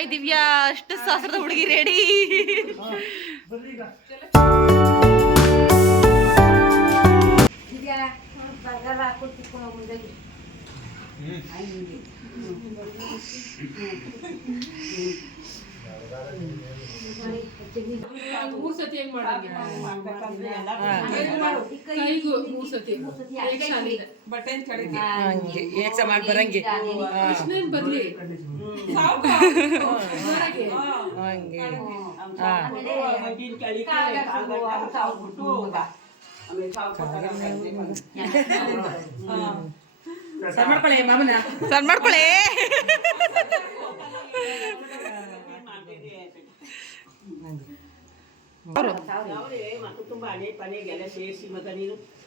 Hi Divya ಅಷ್ಟು ಸಹಸ್ರದ ಹುಡುಗಿ ready ಮೂರ್ ಸತಿ ಹೆಂಗ್ ಮಾಡಂಗೆ ಕೈಗೂ ಮೂರ್ ಸತಿ ಹೇಗ್ ಶಾಲಿಗೆ? ಹಂಗೆ ಬರಂಗೆ. ಕೃಷ್ಣನ್ ಸರ್ ಮಾಡ್ಕೊಳ್ಳಿ ಮಾಮನ. ಸಣ್ಣ ಮಾಡ್ಕೊಳ್ಳಿ. ಕುಟುಂಬ ಹಣೆ ಪನೆಗೆಲ್ಲ ಸೇರಿಸಿ ಮತ್ತೆ ನೀನು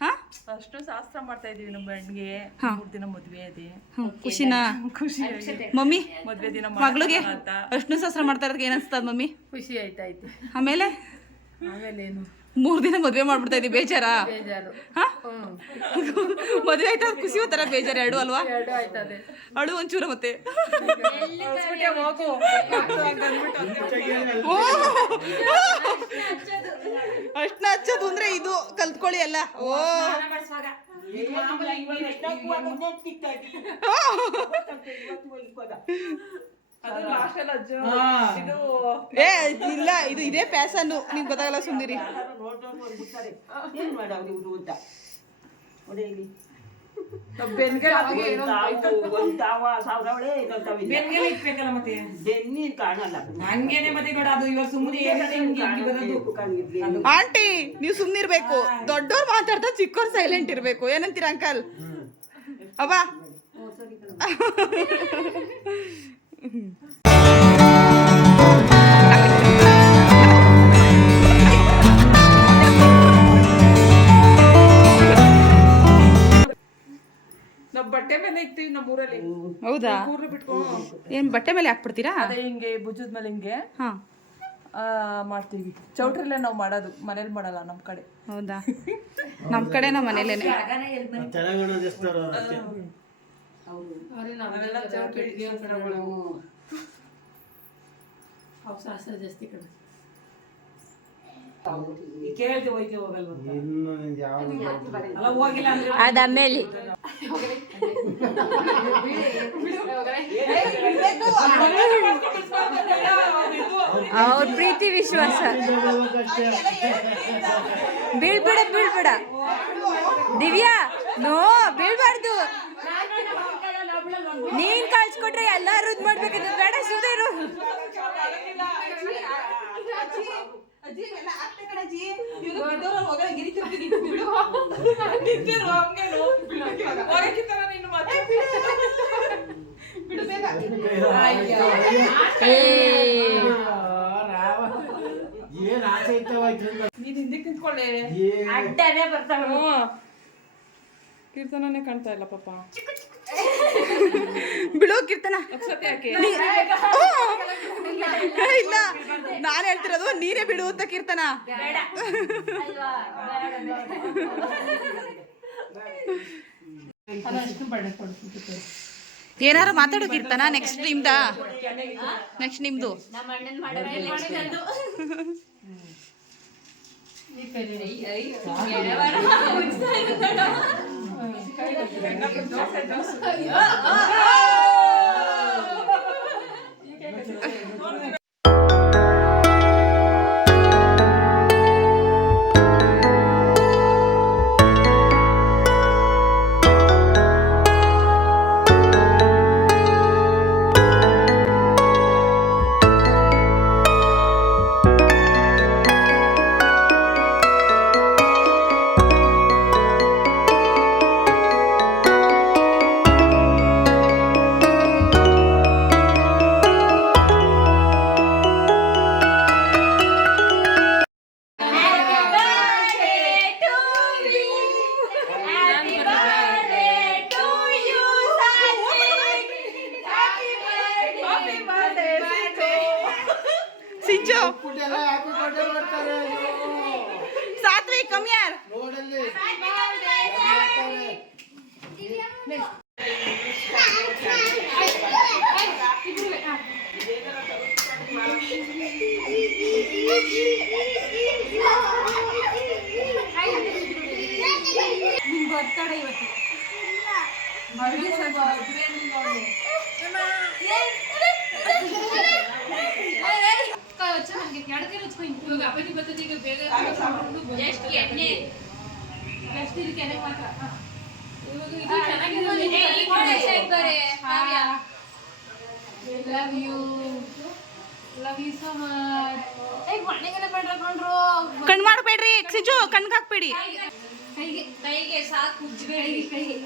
ಹಾ? ಅಷ್ಟು ಶಾಸ್ತ್ರ ಮಾಡ್ತಾ ಇದೀವಿ ನಮ್ಮ ಗಂಡ್ಗೆ. ಮೂರ್ ದಿನ ಮದ್ವೆ ಇದೆ. ಖುಷಿನಾ? ಖುಷಿ ಮಮ್ಮಿ ಮದ್ವೆ ದಿನ ಮಗಳಿಗೆ ಅಷ್ಟು ಸಹಸ್ರ ಮಾಡ್ತಾ ಇರೋದಕ್ಕೆ ಏನ್ ಅನ್ಸ್ತದ ಮಮ್ಮಿ? ಖುಷಿ ಆಯ್ತಾಯ್ತು. ಆಮೇಲೆ? ಮೂರ್ ದಿನ ಮದ್ವೆ ಮಾಡ್ಬಿಡ್ತಾ ಇದ್ದೀವಿ ಬೇಜಾರಾ? ಮದ್ವೆ ಆಯ್ತಾ? ಖುಷಿ ಒಂಥರ ಬೇಜಾರು ಎರಡು ಅಲ್ವಾ? ಎರಡು ಆಯ್ತದೆ ಅಳು ಒಂಚೂರು ಮತ್ತೆ. ಅಷ್ಟ ಹಚ್ಚೋದು ಅಂದ್ರೆ ಇದು ಕಲ್ತ್ಕೊಳ್ಳಿ ಅಲ್ಲ ಓ! ಏ ಇಲ್ಲ ಇದು ಇದೇ ಪ್ಯಾಸನ್ನು ನಿಮ್ಗೆ ಗೊತ್ತಾಗಲ್ಲ ಸುಂದಿರಿ. ಆಂಟಿ ನೀವು ಸುಮ್ನಿರ್ಬೇಕು. ದೊಡ್ಡವ್ರು ಮಾತಾಡ್ತಾ ಚಿಕ್ಕವ್ರು ಸೈಲೆಂಟ್ ಇರ್ಬೇಕು. ಏನಂತೀರ ಅಂಕಲ್? ಅವ ಮೇಲೆ ಇಕ್ತೀವಿ ನಮ್ಮೂರಲ್ಲಿ ಹೌದಾ? ಕೂರ್ಲು ಬಿಟ್ಕೊಂಡು ಏನ್ ಬಟ್ಟೆ ಮೇಲೆ ಹಾಕ್ಬಿಡ್ತೀರಾ? ಅದೇ ಹಿಂಗೆ ಭುಜದ ಮೇಲೆ ಹಿಂಗೆ ಹಾ. ಆ, ಮಾಡ್ತೀವಿ. ಚೌಟ್ರಲ್ಲೇ ನಾವು ಮಾಡೋದು. ಮನೇಲಿ ಮಾಡಲ್ಲ ನಮ್ಮ ಕಡೆ. ಹೌದಾ? ನಮ್ಮ ಕಡೆ ನಮ್ಮ ಮನೇಲೇನೆ. ಜಾಸ್ತಿ ಕಡೆ ಹೋಯ್ತೆ. ಅಲ್ಲ ಹೋಗಿಲ್ಲ ಅಂದ್ರೆ ಅವ್ರ ಪ್ರೀತಿ ವಿಶ್ವಾಸ. ಬೀಳ್ಬಿಡ ಬೀಳ್ಬಿಡ. ದಿವ್ಯಾ ನೋ ಬೀಳ್ಬಾರ್ದು. ನೀನ್ ಕಳ್ಸ್ಕೊಟ್ರೆ ಎಲ್ಲಾರು ಇದ್ ಮಾಡ್ಬೇಕಿದ್ರೆ ಬೇಡ ಸುಧೀರು ನೀನ್ ಹಿಂದಕ್ಕೆ ನಿಂತ್ಕೊಳ್ಳೆ ಕೀರ್ತನನೇ ಕಾಣ್ತಾ ಇಲ್ಲ ಪಾಪ. ಬಿಡೋ ಇಲ್ಲ ನಾನು ಹೇಳ್ತಿರೋದು ನೀನೇ ಬಿಡು ಅಂತ ಕೀರ್ತನ ಏನಾರು ಮಾತಾಡೋ ಕೀರ್ತನ ನೆಕ್ಸ್ಟ್ ನಿಮ್ದ ನೆಕ್ಸ್ಟ್ ನಿಮ್ದು 嗯。嗯。嗯嗯 love you love you so much ಕಣ್ ಮಾಡಬೇಡ್ರಿ. ಸಿಜು ಕಣ್ಗೆ ಹಾಕ್ಬೇಡಿ. ಕೈಗೆ. ಕೈಗೆ. ಸಾಕು ಉಜ್ಬೇಡಿ ಕೈಗೆ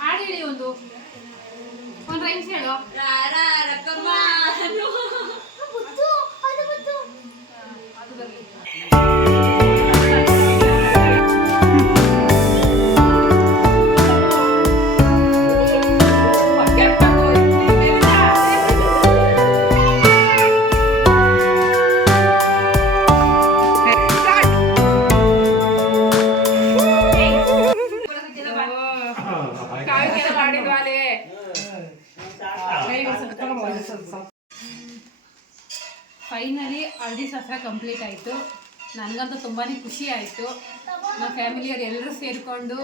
ಹಾಡು ಹೇಳಿ ಒಂದು. ಒಂದು ರೈಮ್ಸ್ ಹೇಳು. ಫೈನಲಿ ಹಳದಿ ಶಾಸ್ತ್ರ ಕಂಪ್ಲೀಟ್ ಆಯಿತು. ನನಗಂತೂ ತುಂಬಾ ಖುಷಿ ಆಯಿತು. ನಮ್ಮ ಫ್ಯಾಮಿಲಿಯವ್ರು ಎಲ್ಲರೂ ಸೇರಿಕೊಂಡು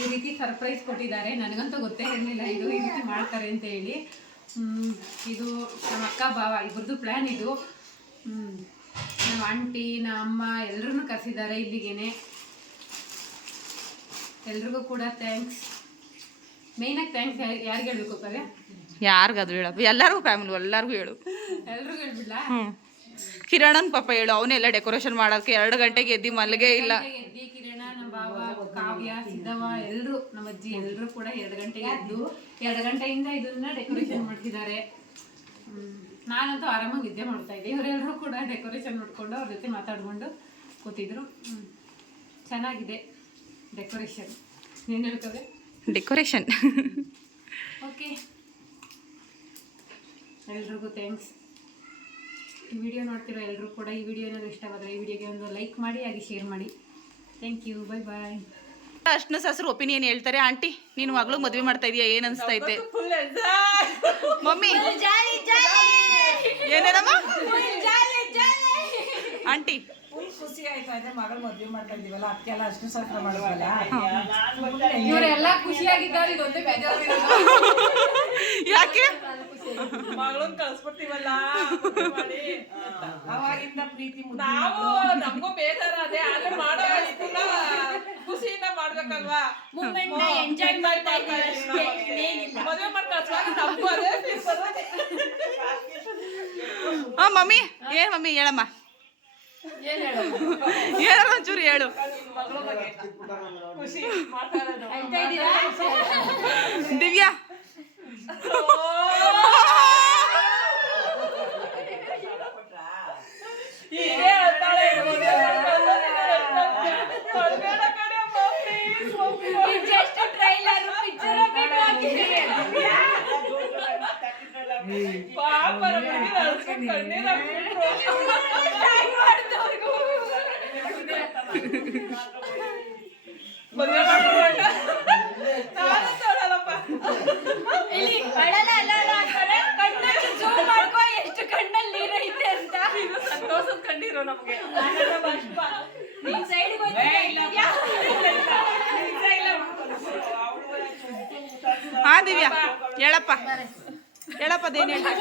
ಈ ರೀತಿ ಸರ್ಪ್ರೈಸ್ ಕೊಟ್ಟಿದ್ದಾರೆ. ನನಗಂತೂ ಗೊತ್ತೇ ಇರಲಿಲ್ಲ ಇದು ಈ ರೀತಿ ಮಾಡ್ತಾರೆ ಅಂತ ಹೇಳಿ. ಇದು ನಮ್ಮ ಅಕ್ಕ ಭಾವ ಇಬ್ಬರದ್ದು ಪ್ಲ್ಯಾನ್ ಇದು. ನಮ್ಮ ಆಂಟಿ ನಮ್ಮ ಅಮ್ಮ ಎಲ್ಲರನ್ನೂ ಕರೆಸಿದ್ದಾರೆ ಇಲ್ಲಿಗೇನೆ. ಎಲ್ರಿಗೂ ಕೂಡ ಥ್ಯಾಂಕ್ಸ್ ಮೇಯ್ನಾಗಿ ಥ್ಯಾಂಕ್ಸ್ ಯಾರಿಗೆ ಹೇಳ್ಬೇಕು ಕರೆ ಯಾರಿಗಾದ್ರು ಹೇಳಪ್ಪ. ಎಲ್ಲರಿಗೂ ಫ್ಯಾಮಿಲಿ ಎಲ್ಲರಿಗೂ ಹೇಳು. ಎಲ್ರಿಗೂ ಹೇಳ್ಬಿಡ್ಲಾ? ಹ್ಞೂ. ಕಿರಣನ್ ಪಾಪ ಹೇಳು ಅವನೆಲ್ಲ ಡೆಕೋರೇಷನ್ ಮಾಡೋಕೆ ಎರಡು ಗಂಟೆಗೆ ಎದ್ದಿ ಮಲ್ಲಿಗೆ ಇಲ್ಲ. ಎದ್ದಿ ಕಿರಣ ನಮ್ಮ ಬಾವ ಕಾವ್ಯ ಸಿದ್ದವ್ವ ಎಲ್ಲರೂ ನಮ್ಮ ಅಜ್ಜಿ ಎಲ್ಲರೂ ಕೂಡ ಎರಡು ಗಂಟೆಗೆ ಎದ್ದು ಎರಡು ಗಂಟೆಯಿಂದ ಇದನ್ನ ಡೆಕೋರೇಷನ್ ಮಾಡ್ತಿದ್ದಾರೆ. ನಾನಂತೂ ಆರಾಮಾಗಿ ನಿದ್ದೆ ಮಾಡ್ತಾ ಇದ್ದೆ. ಇವರೆಲ್ಲರೂ ಕೂಡ ಡೆಕೋರೇಷನ್ ನೋಡ್ಕೊಂಡು ಅವ್ರ ಜೊತೆ ಮಾತಾಡ್ಕೊಂಡು ಕೂತಿದ್ರು. ಚೆನ್ನಾಗಿದೆ ಡೆಕೋರೇಷನ್ ಏನು ಹೇಳ್ತದೆ ಡೆಕೋರೇಷನ್ ಓಕೆ ಎಲ್ರಿಗೂ ಥ್ಯಾಂಕ್ಸ್ ಈ ವಿಡಿಯೋ ನೋಡ್ತಿರೋ ಎಲ್ಲರೂ ಕೂಡ ಈ ವಿಡಿಯೋ ಏನಾದರೂ ಇಷ್ಟವಾದರೆ ಈ ವಿಡಿಯೋಗೆ ಒಂದು ಲೈಕ್ ಮಾಡಿ ಹಾಗೆ ಶೇರ್ ಮಾಡಿ. ಥ್ಯಾಂಕ್ ಯು ಬೈ ಬಾಯ್ ಅಷ್ಟು ಸಸ್ರು ಒಪಿನಿಯನ್ ಹೇಳ್ತಾರೆ. ಆಂಟಿ ನೀನು ಮಗಳು ಮದುವೆ ಮಾಡ್ತಾ ಇದೀಯಾ? ಏನ್ ಅನ್ಸ್ತೈತೆ ಮಮ್ಮಿ! ಏನೇನಮ್ಮ? ಆಂಟಿ! ಫುಲ್ ಖುಷಿ ಆಯ್ತು. ಅಂದ್ರೆ ಮಗಳು ಮದ್ವೆ ಮಾಡ್ತಾ ಇದೀವಲ್ಲ ಅದಕ್ಕೆಲ್ಲ ಅಷ್ಟು ಸಫರ ಮಾಡುವಲ್ಲ ಇವರೆಲ್ಲ ಖುಷಿಯಾಗಿದ್ದಾರೆ ಇದೊಂದೇ ಬೇಜಾರಿರೋದು ಯಾಕೆ? ಮಗಳನ್ನ ಕಳ್ಸ್ಬಿಡ್ತೀವಲ್ಲ? ಅವಾಗಿಂದ ಪ್ರೀತಿ ನಾವು ನಮಗೂ ಬೇಜಾರ ಅದೇ ಆದ್ರೆ ಮಾಡೋ ಖುಷಿಯಿಂದ ಮಾಡ್ಬೇಕಲ್ವಾ? ಎಂಜಾಯ್ ಮಾಡ್ತಾ ಮದುವೆ ಮಾಡಿ ಕಳ್ಸುವಾಗ ನಮಗೂ ಅದೇ feel ಮಮ್ಮಿ ಏ ಮಮ್ಮಿ ಹೇಳಮ್ಮ. ಹೇಳಮ್ಮ ಒಂಚೂರು ಹೇಳು. ಮಗಳ ಬಗ್ಗೆ ಖುಷಿ ದಿವ್ಯಾ ಹೇಳ್ತಾಳೆ ಮದುವೆ ಮಾಡ್ಬೇಡ ಕಣೆಯಮ್ಮ, please, ಮಮ್ಮಿ. ಪಾಪ ನಮ್ಮ ಅಂತ. ಇದು ಸಂತೋಷದ ಕಂಡಿರೋ ನಮ್ಗೆ ಹಾ ದಿವ್ಯಾ ಹೇಳಪ್ಪ. ಹೇಳಪ್ಪ ಅದೇನು ಹೇಳಿ.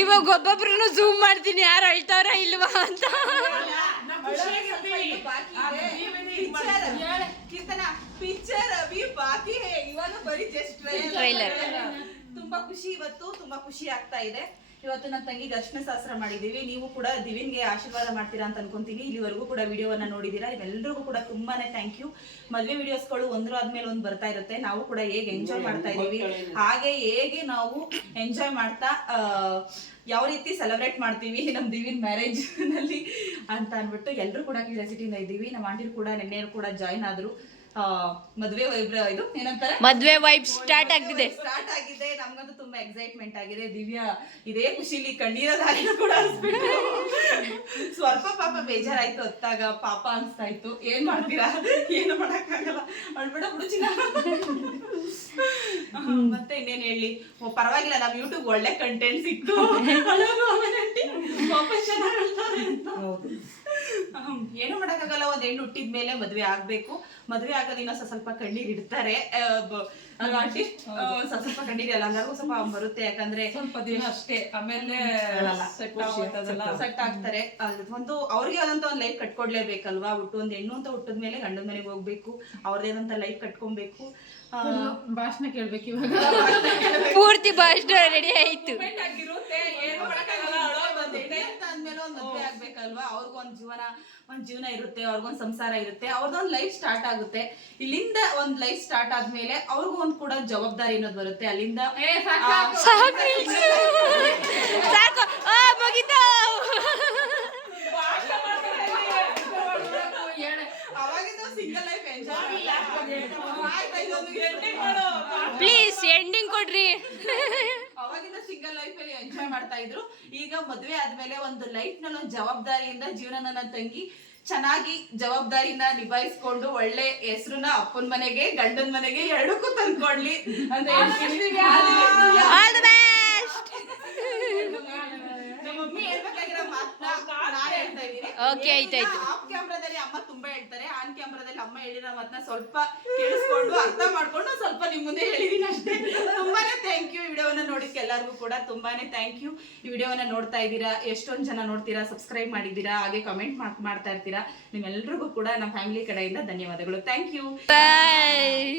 ಇವಾಗ ಒಬ್ಬೊಬ್ರು ಝೂಮ್ ಮಾಡ್ತೀನಿ. ಯಾರು ಅಳ್ತಾವ್ರ ಇಲ್ವಾ ಅಂತ. ಪಿಕ್ಚರ್ ಅಭಿ ಬಾಕಿ ಹೇ. ಇವಾಗ ಬರೀ ಜಸ್ಟ್ ಟ್ರೈಲರ್ ತುಂಬಾ ಖುಷಿ ಇವತ್ತು ತುಂಬಾ ಖುಷಿ ಆಗ್ತಾ ಇದೆ. ಇವತ್ತು ನನ್ನ ತಂಗಿಗೆ ಅರ್ಶನ ಶಾಸ್ತ್ರ ಮಾಡಿದ್ದೀವಿ. ನೀವು ಕೂಡ ದಿವಿನ್ಗೆ ಆಶೀರ್ವಾದ ಮಾಡ್ತೀರಾ ಅಂತ ಅನ್ಕೊಂತೀನಿ. ಇಲ್ಲಿವರೆಗೂ ಕೂಡ ವಿಡಿಯೋವನ್ನ ನೋಡಿದ್ದೀರಾ. ಇವೆಲ್ಲರಿಗೂ ಕೂಡ ತುಂಬಾನೇ ಥ್ಯಾಂಕ್ ಯು ಮದುವೆ ವಿಡಿಯೋಸ್ಗಳು ಒಂದ್ರ ಆದ್ಮೇಲೆ ಒಂದು ಬರ್ತಾ ಇರುತ್ತೆ. ನಾವು ಕೂಡ ಹೇಗೆ ಎಂಜಾಯ್ ಮಾಡ್ತಾ ಇದೀವಿ ಹಾಗೆ ಹೇಗೆ ನಾವು ಎಂಜಾಯ್ ಮಾಡ್ತಾ ಯಾವ ರೀತಿ ಸೆಲೆಬ್ರೇಟ್ ಮಾಡ್ತೀವಿ ನಮ್ಮ ದಿವಿನ್ ಮ್ಯಾರೇಜ್ನಲ್ಲಿ ಅಂತ ಅಂದ್ಬಿಟ್ಟು ಎಲ್ಲರೂ ಕೂಡ ಕ್ಯೂರಿಯಾಸಿಟಿಯಿಂದ ಇದ್ದೀವಿ. ನಮ್ಮ ಆಂಟಿರು ಕೂಡ ನೆನ್ನೆಯರು ಕೂಡ ಜಾಯ್ನ್ ಆದ್ರು. ಮದ್ವೆ ವೈಬ್ರ ಇದು? ಏನಂತಾರೆ? ಮದ್ವೆ ವೈಬ್ ಸ್ಟಾರ್ಟ್ ಆಗ್ತಿದೆ ಸ್ಟಾರ್ಟ್ ಆಗಿದೆ. ನಮ್ಗಂತೂ ತುಂಬಾ ಎಕ್ಸೈಟ್ಮೆಂಟ್ ಆಗಿದೆ. ದಿವ್ಯಾ ಇದೇ ಖುಷಿಲಿ ಕಣ್ಣೀರ ದಾರಿನ ಕೂಡ ಅನ್ಸ್ಬಿಟ್ಟು. ಸ್ವಲ್ಪ ಪಾಪ ಬೇಜಾರಾಯ್ತು ಹೊತ್ತಾಗ. ಪಾಪ ಅನ್ಸ್ತಾ ಇತ್ತು ಏನ್ ಮಾಡ್ತೀರಾ? ಏನು ಮಾಡಕ್ಕಾಗಲ್ಲ. ಅಳ್ಬೇಡ ಬಿಡು ಚಿನ್ನ ಮತ್ತೆ ಇನ್ನೇನ್ ಹೇಳಿ? ಓ, ಪರವಾಗಿಲ್ಲ ನಮ್ ಯೂಟ್ಯೂಬ್ ಒಳ್ಳೆ ಕಂಟೆಂಟ್ ಸಿಕ್ತು. ವಾಪಸ್ ಚೆನ್ನಾಗ್ ಅಂತ. ಏನು ಮಾಡಕ್ಕಾಗಲ್ಲ ಒಂದ್ ಹೆಣ್ಣು ಹುಟ್ಟಿದ ಮೇಲೆ ಮದ್ವೆ ಆಗ್ಬೇಕು. ಮದ್ವೆ ಆಗೋದಿನ ಸ್ವಲ್ಪ ಸ್ವಲ್ಪ ಕಣ್ಣೀರ್ ಇಡ್ತಾರೆ. ಸ್ವಲ್ಪ ಕಣ್ಣೀರ್ ಎಲ್ಲ ಎಲ್ಲರಿಗೂ ಸ್ವಲ್ಪ ಬರುತ್ತೆ. ಯಾಕಂದ್ರೆ ಸ್ವಲ್ಪ ದಿನ ಅಷ್ಟೇ. ಆಮೇಲೆ ಸೆಟ್ ಆಗ್ತಾರೆ. ಒಂದು ಅವ್ರಿಗೆ ಆದಂತ ಒಂದ್ ಲೈಫ್ ಕಟ್ಕೊಡ್ಲೇಬೇಕಲ್ವಾ? ಹುಟ್ಟು ಒಂದ್ ಹೆಣ್ಣು ಅಂತ ಹುಟ್ಟಿದ ಮೇಲೆ ಗಂಡನ ಮನೆಗೆ ಹೋಗ್ಬೇಕು. ಅವ್ರದ್ದೇದಂತ ಲೈಫ್ ಕಟ್ಕೊಬೇಕು. ಭಾಷಣ ಕೇಳ್ಬೇಕು ಇವಾಗ. ಪೂರ್ತಿ ಭಾಷಣ ರೆಡಿ ಆಯ್ತು. ಆಗಿರುತ್ತೆ. ಏನು ಮಾಡಕ್ಕಾಗಲ್ಲ. ಅಂದ್ಮೇಲೆ ಒಂದ್ ಮದ್ವೆ ಆಗ್ಬೇಕಲ್ವಾ? ಅವ್ರಿಗೊಂದ್ ಜೀವನ ಒಂದ್ ಜೀವನ ಇರುತ್ತೆ ಅವ್ರಿಗೊಂದ್ ಸಂಸಾರ ಇರುತ್ತೆ ಅವ್ರದೊಂದ್ ಲೈಫ್ ಸ್ಟಾರ್ಟ್ ಆಗುತ್ತೆ. ಇಲ್ಲಿಂದ ಒಂದ್ ಲೈಫ್ ಸ್ಟಾರ್ಟ್ ಆದ್ಮೇಲೆ ಅವ್ರಿಗೂ ಒಂದ್ ಕೂಡ ಜವಾಬ್ದಾರಿ ಅನ್ನೋದು ಬರುತ್ತೆ. ಅಲ್ಲಿಂದ ಸಾಕು. ಆ ಮುಗಿತು ಅವಾಗಿಂದ single life enjoy please ending ಕೊಡ್ರಿ. ಅವಾಗಿಂದ ಸಿಂಗಲ್ ಲೈಫ್ ಅಲ್ಲಿ ಎಂಜಾಯ್ ಮಾಡ್ತಾ ಇದ್ರು. ಈಗ ಮದುವೆ ಆದ್ಮೇಲೆ ಒಂದು ಲೈಫ್ನಲ್ಲಿ ಒಂದು ಜವಾಬ್ದಾರಿಯಿಂದ ಜೀವನ ನನ್ನ ತಂಗಿ ಚೆನ್ನಾಗಿ ಜವಾಬ್ದಾರಿನ ನಿಭಾಯಿಸ್ಕೊಂಡು ಒಳ್ಳೆ ಹೆಸರನ್ನ ಅಪ್ಪನ ಮನೆಗೆ ಗಂಡನ ಮನೆಗೆ ಎರಡಕ್ಕೂ ತಂದ್ಕೊಡ್ಲಿ ಅಂತ ಹೇಳ್ತೀನಿ ಆಲ್ ದ ಬೆಸ್ಟ್ ನಮ್ಮ ಮಮ್ಮಿ ಹೇಳ್ಬೇಕಾಗಿರೋ ಮಾತನ್ನ ನಾನು ಹೇಳ್ತಾ ಇದೀನಿ Okay, ಆಯ್ತು, ಆಯ್ತು. ಆಫ್ ಕ್ಯಾಮ್ರಾದಲ್ಲಿ ಅಮ್ಮ ತುಂಬಾ ಹೇಳ್ತಾರೆ ಆನ್ ಕ್ಯಾಮ್ರಾದಲ್ಲಿ ಅಮ್ಮ ಹೇಳಿರೋ ಮಾತನ್ನ ಸ್ವಲ್ಪ ಕೇಳಿಸ್ಕೊಂಡು ಅರ್ಥ ಮಾಡ್ಕೊಂಡು ಸ್ವಲ್ಪ ನಿಮ್ ಮುಂದೆ ಹೇಳಿದೀನಿ ಅಷ್ಟೇ. ತುಂಬಾನೇ ಥ್ಯಾಂಕ್ ಯು ವಿಡಿಯೋವನ್ನ ನೋಡಿದ್ಕೆ ಎಲ್ಲರಿಗೂ ಕೂಡ ತುಂಬಾನೇ ಥ್ಯಾಂಕ್ ಯು ಈ ವಿಡಿಯೋವನ್ನ ನೋಡ್ತಾ ಇದ್ದೀರಾ ಎಷ್ಟೊಂದ್ ಜನ ನೋಡ್ತೀರಾ ಸಬ್ಸ್ಕ್ರೈಬ್ ಮಾಡಿದ್ದೀರಾ ಹಾಗೆ ಕಮೆಂಟ್ ಮಾಡ್ತಾ ಇರ್ತೀರಾ ನಿಮ್ಮೆಲ್ರಿಗೂ ಕೂಡ ನಮ್ಮ ಫ್ಯಾಮಿಲಿ ಕಡೆಯಿಂದ ಧನ್ಯವಾದಗಳು. ಥ್ಯಾಂಕ್ ಯು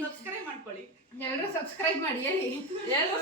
ಸಬ್ಸ್ಕ್ರೈಬ್ ಮಾಡ್ಕೊಳ್ಳಿ. ಎಲ್ಲರೂ ಸಬ್ಸ್ಕ್ರೈಬ್ ಮಾಡಿ ಹೇಳಿ. ಎಲ್ಲರೂ